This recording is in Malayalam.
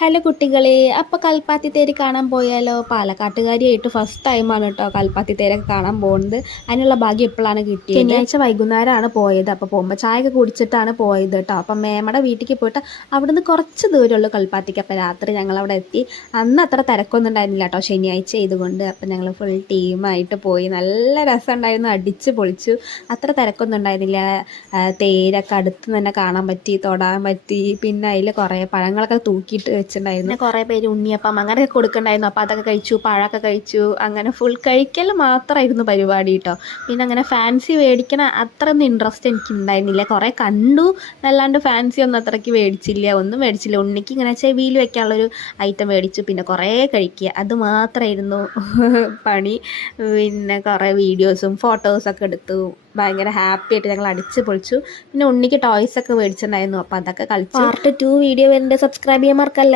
ഹലോ കുട്ടികളെ, അപ്പോൾ കൽപ്പാത്തി തേര് കാണാൻ പോയാലോ? പാലക്കാട്ടുകാരിയായിട്ട് ഫസ്റ്റ് ടൈമാണ് കേട്ടോ കൽപ്പാത്തി തേരൊക്കെ കാണാൻ പോകുന്നത്. അതിനുള്ള ഭാഗ്യം എപ്പോഴാണ് കിട്ടിയത്? ശനിയാഴ്ച വൈകുന്നേരമാണ് പോയത്. അപ്പോൾ പോകുമ്പോൾ ചായയൊക്കെ കുടിച്ചിട്ടാണ് പോയത് കേട്ടോ. അപ്പം മേമ്മയുടെ വീട്ടിലേക്ക് പോയിട്ട് അവിടുന്ന് കുറച്ച് ദൂരമുള്ളൂ കൽപ്പാത്തിക്ക്. അപ്പോൾ രാത്രി ഞങ്ങളവിടെ എത്തി. അന്ന് അത്ര തിരക്കൊന്നും ഉണ്ടായിരുന്നില്ല കേട്ടോ, ശനിയാഴ്ച ചെയ്തുകൊണ്ട്. അപ്പം ഞങ്ങൾ ഫുൾ ടീമായിട്ട് പോയി. നല്ല രസമുണ്ടായിരുന്നു, അടിച്ച് പൊളിച്ചു. അത്ര തിരക്കൊന്നും ഉണ്ടായിരുന്നില്ല. തേരൊക്കെ അടുത്ത് തന്നെ കാണാൻ പറ്റി, തൊടാൻ പറ്റി. പിന്നെ അതിൽ കുറേ പഴങ്ങളൊക്കെ തൂക്കിയിട്ട് വെച്ചിട്ടുണ്ടായിരുന്നു. കുറേ പേര് ഉണ്ണിയപ്പം അങ്ങനെയൊക്കെ കൊടുക്കണ്ടായിരുന്നു. അപ്പോൾ അതൊക്കെ കഴിച്ചു, പഴമൊക്കെ കഴിച്ചു. അങ്ങനെ ഫുൾ കഴിക്കൽ മാത്രമായിരുന്നു പരിപാടി കേട്ടോ. പിന്നെ അങ്ങനെ ഫാൻസി മേടിക്കണ അത്രയൊന്നും ഇൻട്രസ്റ്റ് എനിക്ക് ഉണ്ടായിരുന്നില്ല. കുറേ കണ്ടു, അല്ലാണ്ട് ഫാൻസി ഒന്നും അത്രയ്ക്ക് മേടിച്ചില്ല, ഒന്നും മേടിച്ചില്ല. ഉണ്ണിക്ക് ഇങ്ങനെ ചെവിയിൽ വെക്കാനുള്ളൊരു ഐറ്റം മേടിച്ചു. പിന്നെ കുറേ കഴിക്കുക, അത് മാത്രമായിരുന്നു പണി. പിന്നെ കുറേ വീഡിയോസും ഫോട്ടോസൊക്കെ എടുത്തു. ഭയങ്കര ഹാപ്പി ആയിട്ട് ഞങ്ങൾ അടിച്ച് പൊളിച്ചു. പിന്നെ ഉണ്ണിക്ക് ടോയ്സൊക്കെ മേടിച്ചിട്ടുണ്ടായിരുന്നു. അപ്പോൾ അതൊക്കെ കളിച്ചു. പാർട്ട് 2 വീഡിയോ വരുന്നുണ്ട്, സബ്സ്ക്രൈബ് ചെയ്യാൻ മറക്കല്ലേ.